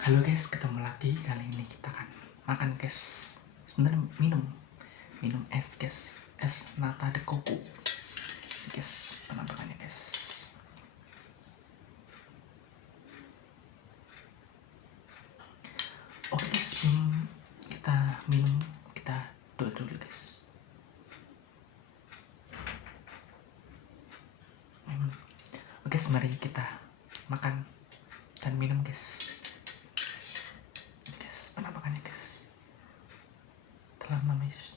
Halo guys, ketemu lagi. Kali ini kita akan makan guys. Sebenarnya minum es guys, es nata de coco guys. Penampakannya guys. Oke guys, kita minum, kita doa dulu guys. Oke guys, mari kita makan dan minum guys. Penampakannya guys, telah mamis.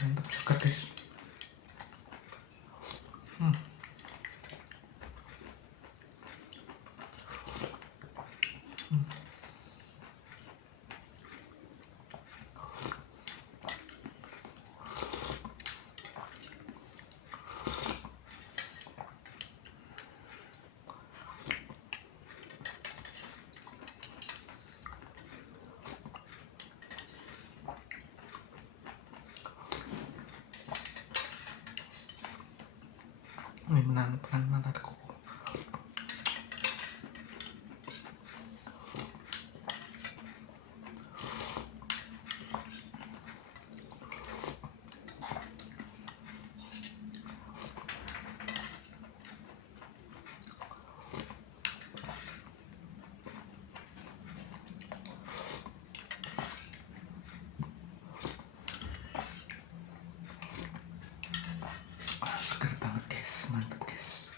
Mantap juga guys. Penan nata de coco. Seger banget guys, mantap guys.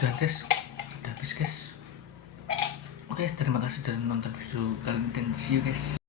Udah guys, udah habis guys. Oke, terima kasih sudah nonton video kali ini dan see you guys.